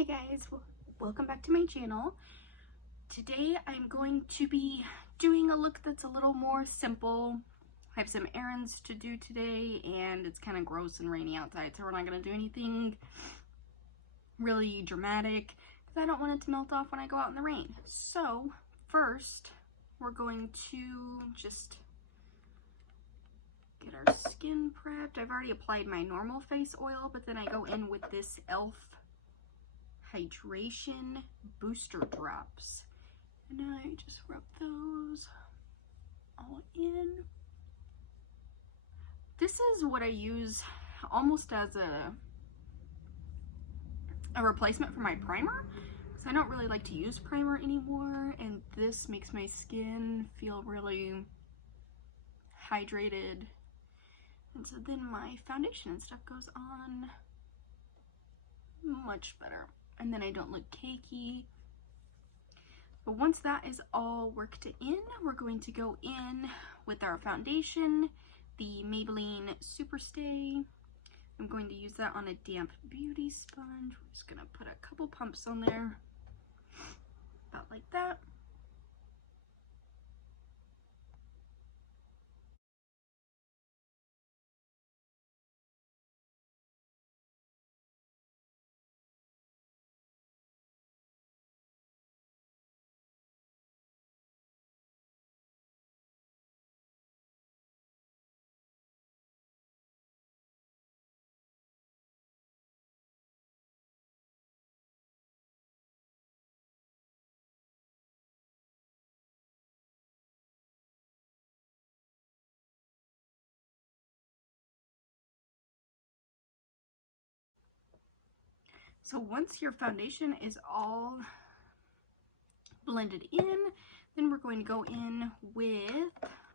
Hey guys, welcome back to my channel. Today I'm going to be doing a look that's a little more simple. I have some errands to do today and it's kind of gross and rainy outside, so we're not going to do anything really dramatic because I don't want it to melt off when I go out in the rain. So first we're going to just get our skin prepped. I've already applied my normal face oil, but then I go in with this e.l.f. hydration booster drops, and I just rub those all in. This is what I use almost as a replacement for my primer, because I don't really like to use primer anymore, and this makes my skin feel really hydrated, and so then my foundation and stuff goes on much better, and then I don't look cakey. But once that is all worked in, we're going to go in with our foundation, the Maybelline Superstay. I'm going to use that on a damp beauty sponge. We're just gonna put a couple pumps on there, about like that. So once your foundation is all blended in, then we're going to go in with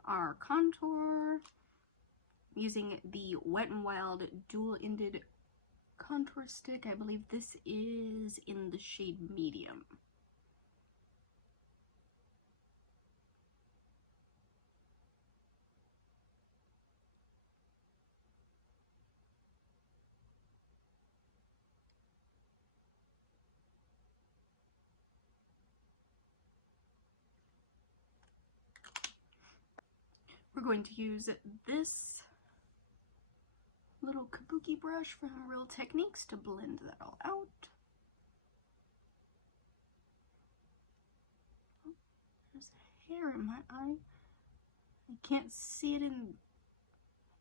our contour using the Wet n Wild dual-ended contour stick. I believe this is in the shade medium. We're going to use this little kabuki brush from Real Techniques to blend that all out. Oh, there's hair in my eye. I can't see it in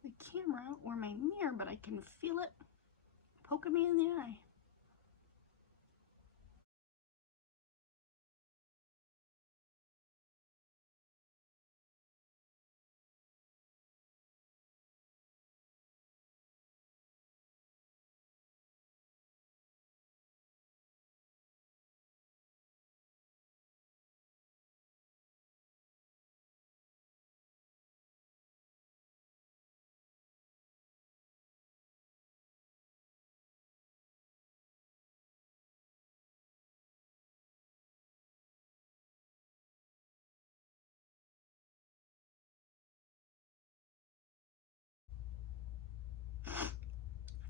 the camera or my mirror, but I can feel it poking me in the eye.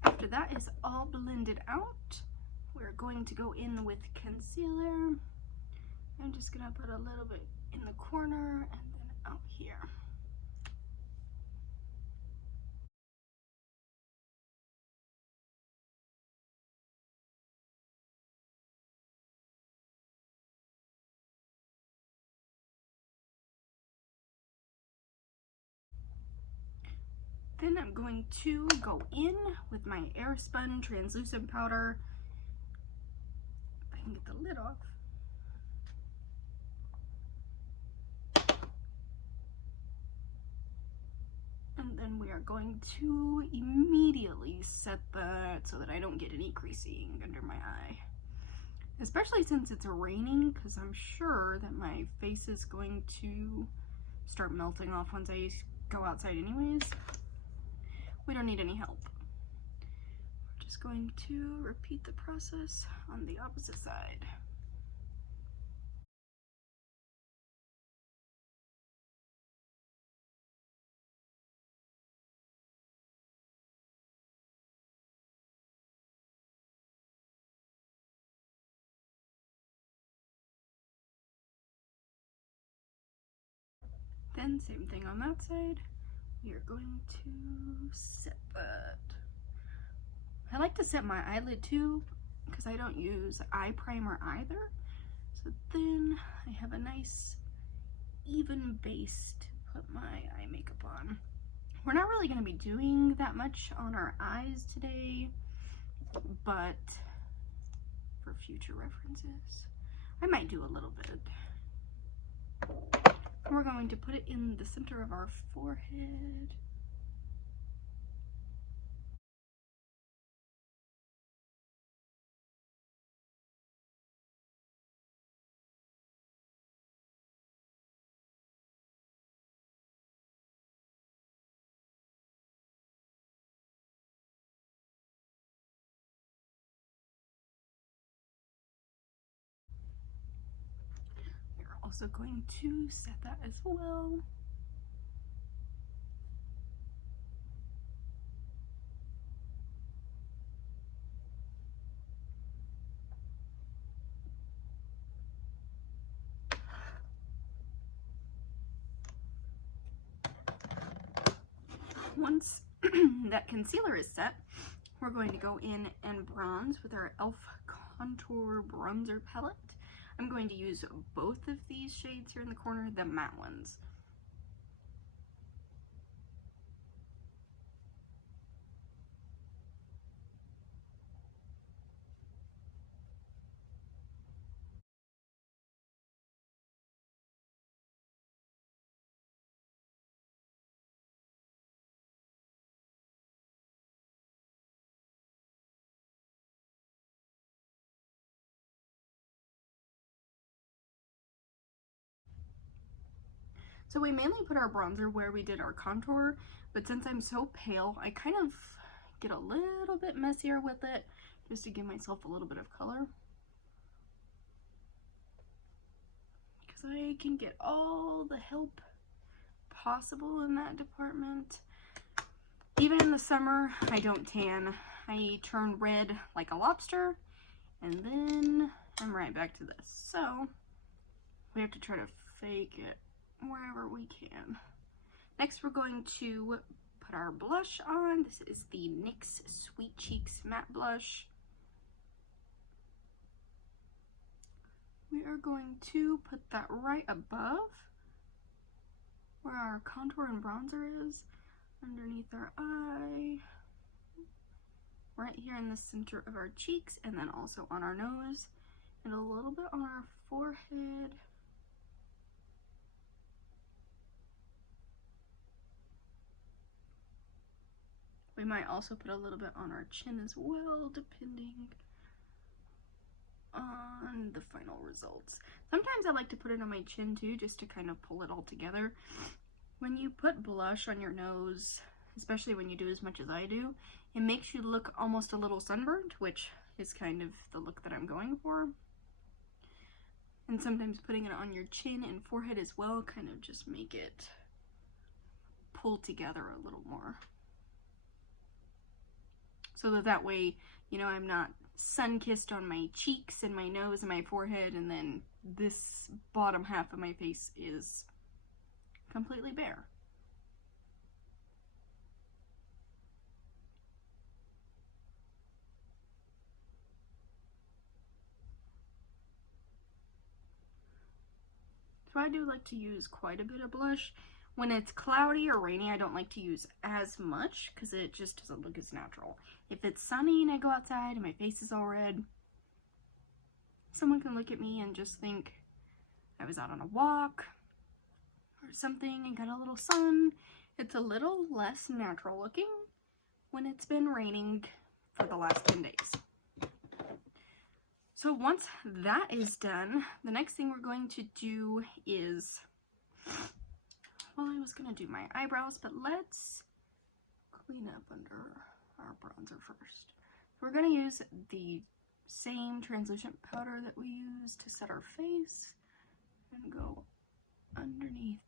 After that is all blended out, we're going to go in with concealer. I'm just gonna put a little bit in the corner and then out here. Then I'm going to go in with my Spun translucent powder. If I can get the lid off. And then we are going to immediately set that so that I don't get any creasing under my eye. Especially since it's raining, because I'm sure that my face is going to start melting off once I go outside anyways. We don't need any help. We're just going to repeat the process on the opposite side. Then same thing on that side. We are going to set that. I like to set my eyelid too because I don't use eye primer either. So then I have a nice even base to put my eye makeup on. We're not really going to be doing that much on our eyes today, but for future references, I might do a little bit. We're going to put it in the center of our forehead. We're also going to set that as well. Once that concealer is set, we're going to go in and bronze with our e.l.f. Contour Bronzer Palette. I'm going to use both of these shades here in the corner, the matte ones. So we mainly put our bronzer where we did our contour, but since I'm so pale, I kind of get a little bit messier with it just to give myself a little bit of color. Because I can get all the help possible in that department. Even in the summer, I don't tan. I turn red like a lobster, and then I'm right back to this. So we have to try to fake it wherever we can. Next, we're going to put our blush on. This is the NYX Sweet Cheeks Matte Blush. We are going to put that right above where our contour and bronzer is, underneath our eye, right here in the center of our cheeks, and then also on our nose, and a little bit on our forehead. We might also put a little bit on our chin as well, depending on the final results. Sometimes I like to put it on my chin too, just to kind of pull it all together. When you put blush on your nose, especially when you do as much as I do, it makes you look almost a little sunburned, which is kind of the look that I'm going for. And sometimes putting it on your chin and forehead as well kind of just make it pull together a little more. So that way, you know, I'm not sun-kissed on my cheeks and my nose and my forehead, and then this bottom half of my face is completely bare. So I do like to use quite a bit of blush. When it's cloudy or rainy, I don't like to use as much because it just doesn't look as natural. If it's sunny and I go outside and my face is all red, someone can look at me and just think I was out on a walk or something and got a little sun. It's a little less natural looking when it's been raining for the last 10 days. So once that is done, the next thing we're going to do is, well, I was going to do my eyebrows, but let's clean up under our bronzer first. We're going to use the same translucent powder that we use to set our face and go underneath.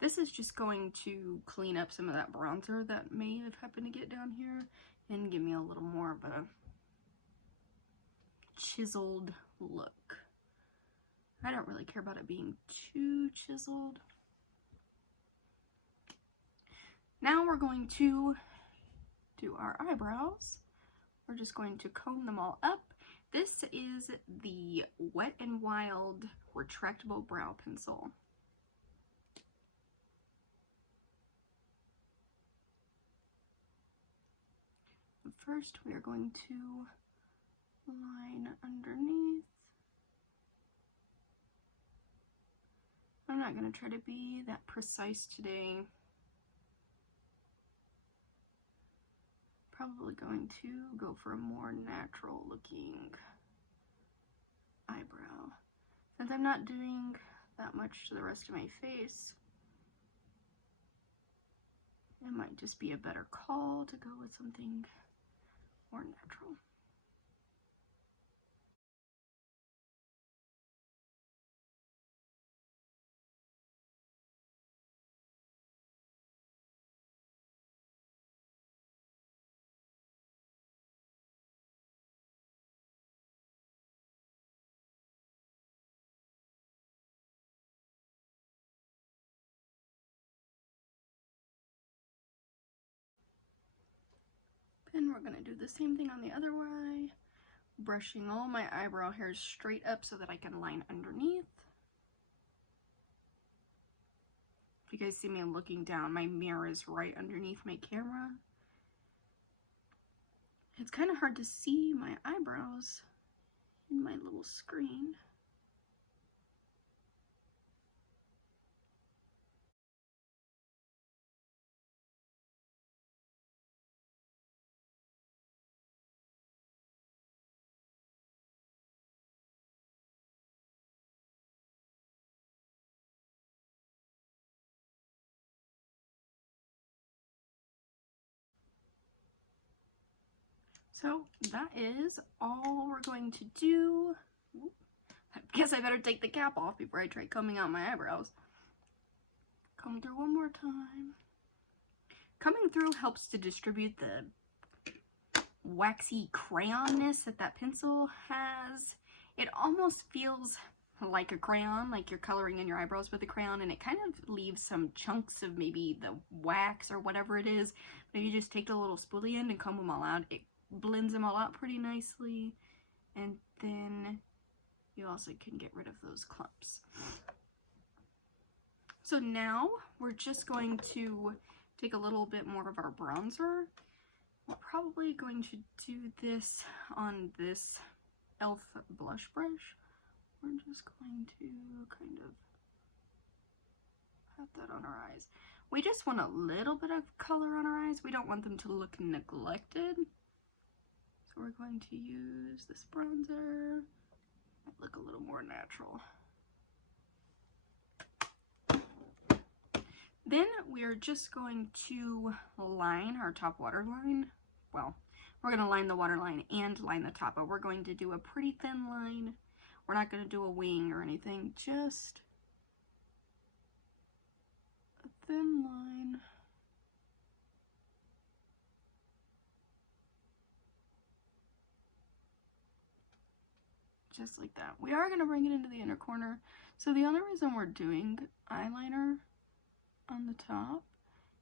This is just going to clean up some of that bronzer that may have happened to get down here and give me a little more of a chiseled look. I don't really care about it being too chiseled. Now we're going to do our eyebrows. We're just going to comb them all up. This is the Wet n Wild retractable brow pencil. First, we are going to line underneath. I'm not going to try to be that precise today. Probably going to go for a more natural looking eyebrow. Since I'm not doing that much to the rest of my face, it might just be a better call to go with something more natural. And we're going to do the same thing on the other eye, brushing all my eyebrow hairs straight up so that I can line underneath. If you guys see me looking down, my mirror is right underneath my camera. It's kind of hard to see my eyebrows in my little screen. So that is all we're going to do. I guess I better take the cap off before I try combing out my eyebrows. Comb through one more time. Combing through helps to distribute the waxy crayonness that pencil has. It almost feels like a crayon, like you're coloring in your eyebrows with a crayon, and it kind of leaves some chunks of maybe the wax or whatever it is. Maybe you just take the little spoolie end and comb them all out. It blends them all out pretty nicely, and then you also can get rid of those clumps. So now we're just going to take a little bit more of our bronzer. We're probably going to do this on this e.l.f. blush brush. We're just going to kind of pat that on our eyes. We just want a little bit of color on our eyes. We don't want them to look neglected. So we're going to use this bronzer. Might look a little more natural. Then we're just going to line our top waterline. Well, we're going to line the waterline and line the top, but we're going to do a pretty thin line. We're not going to do a wing or anything, just a thin line. Just like that. We are going to bring it into the inner corner. So the only reason we're doing eyeliner on the top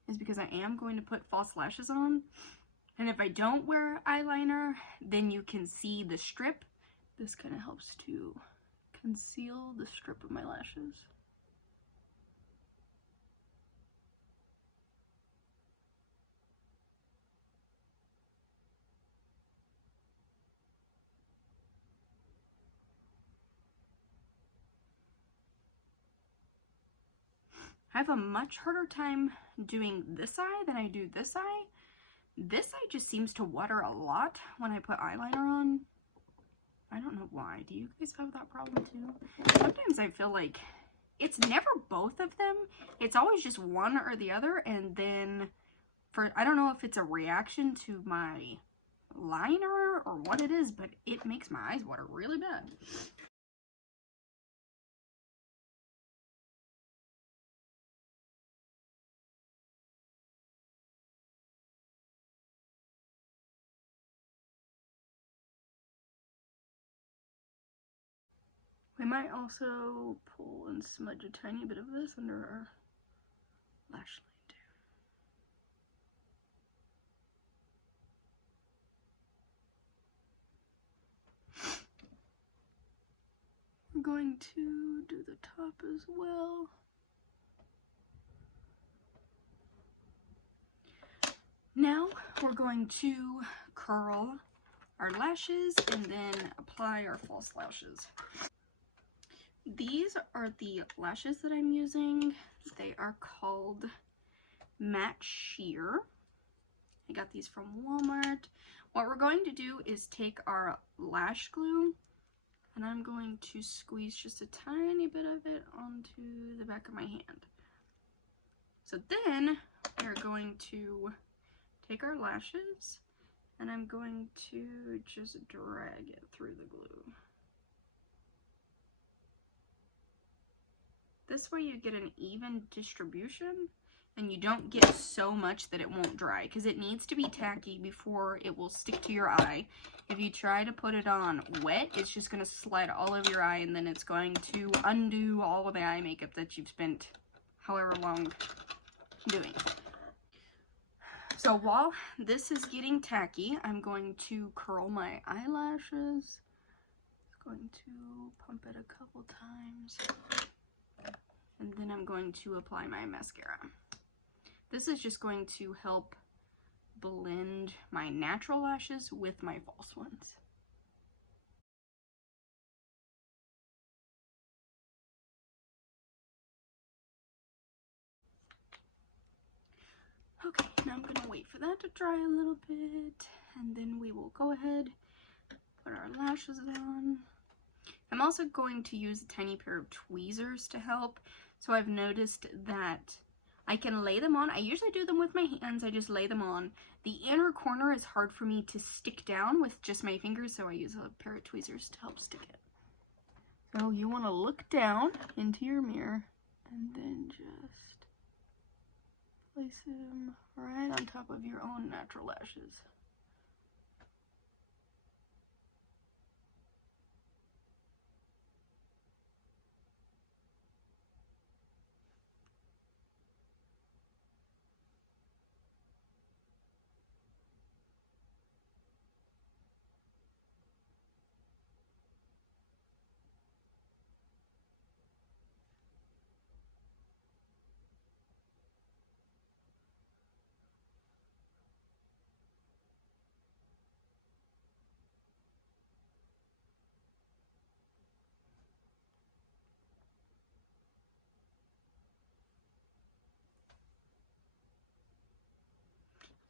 is because I am going to put false lashes on. And if I don't wear eyeliner, then you can see the strip. This kind of helps to conceal the strip of my lashes. I have a much harder time doing this eye than I do this eye. This eye just seems to water a lot when I put eyeliner on. I don't know why. Do you guys have that problem too? Sometimes I feel like it's never both of them. It's always just one or the other. And then I don't know if it's a reaction to my liner or what it is, but it makes my eyes water really bad. We might also pull and smudge a tiny bit of this under our lash line too. We're going to do the top as well. Now we're going to curl our lashes and then apply our false lashes. These are the lashes that I'm using. They are called Matte Sheer. I got these from Walmart. What we're going to do is take our lash glue and I'm going to squeeze just a tiny bit of it onto the back of my hand. So then we're going to take our lashes and I'm going to just drag it through the glue. This way you get an even distribution and you don't get so much that it won't dry, because it needs to be tacky before it will stick to your eye. If you try to put it on wet, it's just going to slide all over your eye and then it's going to undo all of the eye makeup that you've spent however long doing. So while this is getting tacky, I'm going to curl my eyelashes. I'm going to pump it a couple times. And then I'm going to apply my mascara. This is just going to help blend my natural lashes with my false ones. Okay, now I'm gonna wait for that to dry a little bit, and then we will go ahead, put our lashes on. I'm also going to use a tiny pair of tweezers to help. So I've noticed that I can lay them on. I usually do them with my hands. I just lay them on. The inner corner is hard for me to stick down with just my fingers, so I use a pair of tweezers to help stick it. So you want to look down into your mirror and then just place them right on top of your own natural lashes.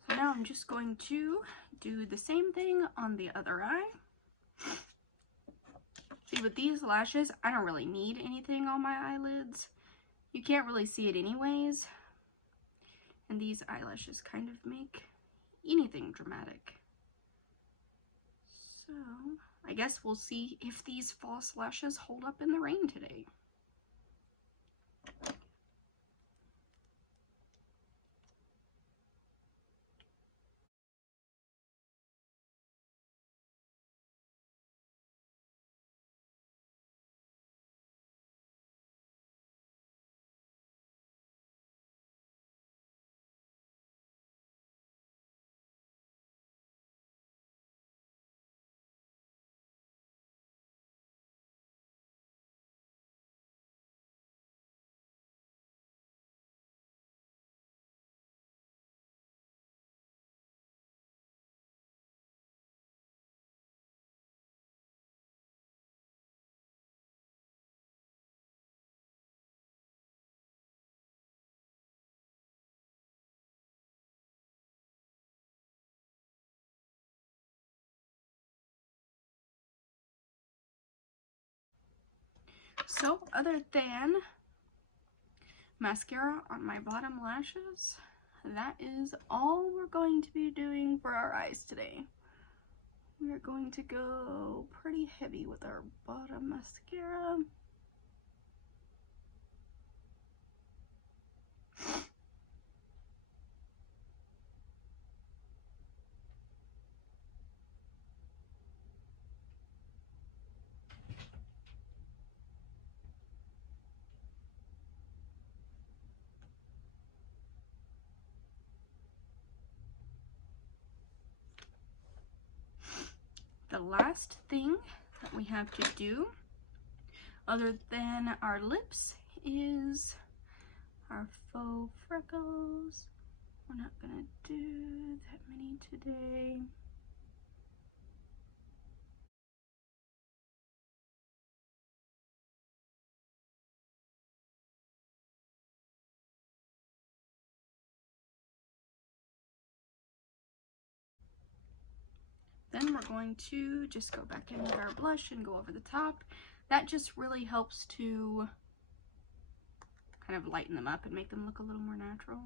So now I'm just going to do the same thing on the other eye. See, with these lashes, I don't really need anything on my eyelids. You can't really see it anyways. And these eyelashes kind of make anything dramatic. So, I guess we'll see if these false lashes hold up in the rain today. So, other than mascara on my bottom lashes, that is all we're going to be doing for our eyes today. We're going to go pretty heavy with our bottom mascara. last thing that we have to do, other than our lips, is our Faux Freckles. We're not gonna do that many today. Then we're going to just go back in with our blush and go over the top. That just really helps to kind of lighten them up and make them look a little more natural.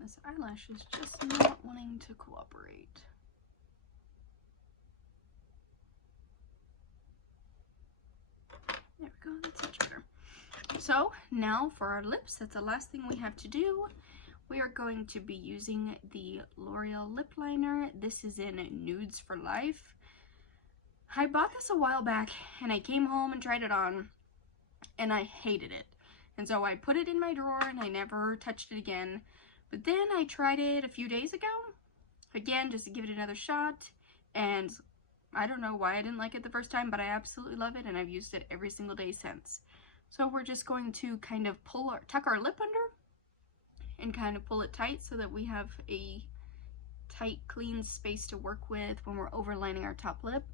This eyelash is just not wanting to cooperate. There we go, that's much better. So now for our lips, that's the last thing we have to do. We are going to be using the L'Oreal lip liner. This is in Nudes for Life. I bought this a while back and I came home and tried it on and I hated it. And so I put it in my drawer and I never touched it again. But then I tried it a few days ago, again, just to give it another shot, and I don't know why I didn't like it the first time, but I absolutely love it, and I've used it every single day since. So we're just going to kind of tuck our lip under, and kind of pull it tight so that we have a tight, clean space to work with when we're overlining our top lip.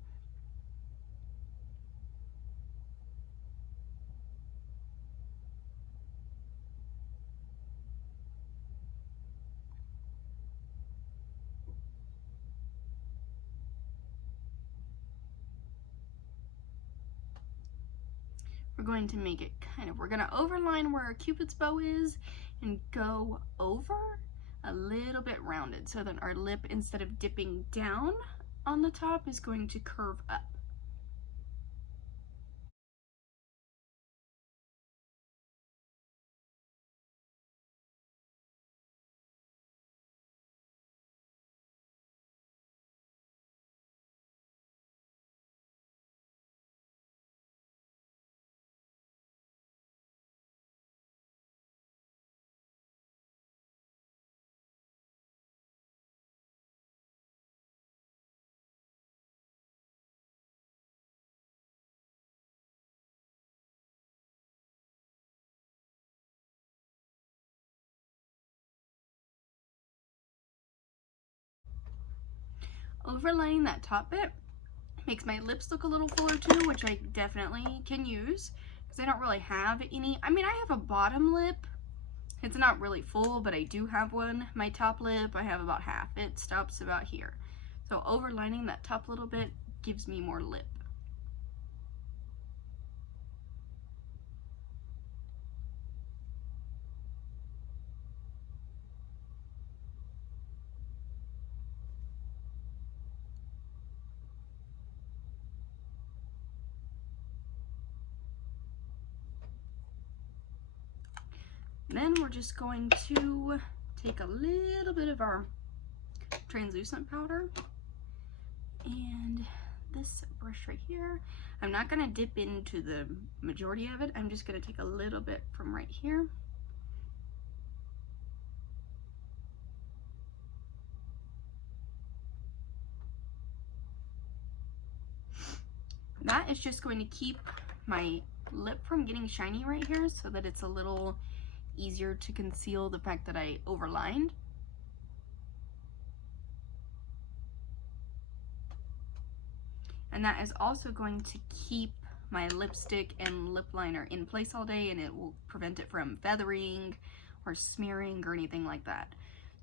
We're going to make it we're going to overline where our Cupid's bow is and go over a little bit rounded so that our lip, instead of dipping down on the top, is going to curve up. Overlaying that top bit makes my lips look a little fuller too, which I definitely can use because I don't really have any. I mean, I have a bottom lip. It's not really full, but I do have one. My top lip, I have about half. It stops about here. So overlining that top little bit gives me more lip. Then we're just going to take a little bit of our translucent powder and this brush right here. I'm not going to dip into the majority of it. I'm just going to take a little bit from right here. That is just going to keep my lip from getting shiny right here so that it's a little easier to conceal the fact that I overlined. And that is also going to keep my lipstick and lip liner in place all day, and it will prevent it from feathering or smearing or anything like that.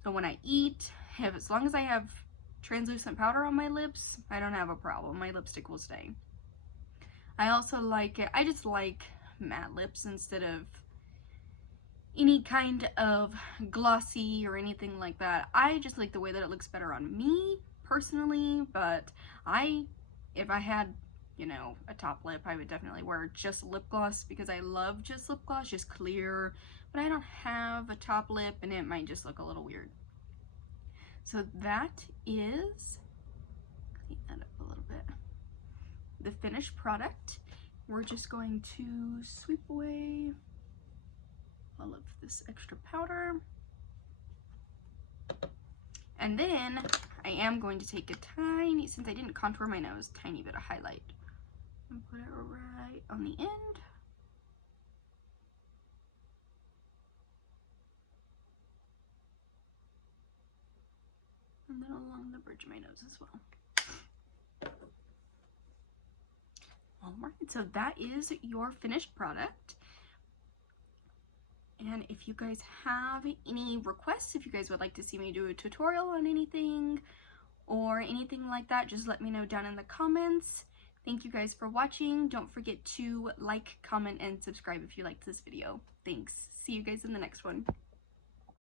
So when I eat, as long as I have translucent powder on my lips, I don't have a problem. My lipstick will stay. I also like it, I just like matte lips instead of any kind of glossy or anything like that. I just like the way that it looks better on me personally, but if I had, you know, a top lip, I would definitely wear just lip gloss because I love just lip gloss, just clear, but I don't have a top lip and it might just look a little weird. So that is, clean that up a little bit, the finished product. We're just going to sweep away all of this extra powder. And then I am going to take a tiny, since I didn't contour my nose, tiny bit of highlight and put it right on the end. And then along the bridge of my nose as well. Alright, so that is your finished product. And if you guys have any requests, if you guys would like to see me do a tutorial on anything or anything like that, just let me know down in the comments. Thank you guys for watching. Don't forget to like, comment, and subscribe if you liked this video. Thanks. See you guys in the next one.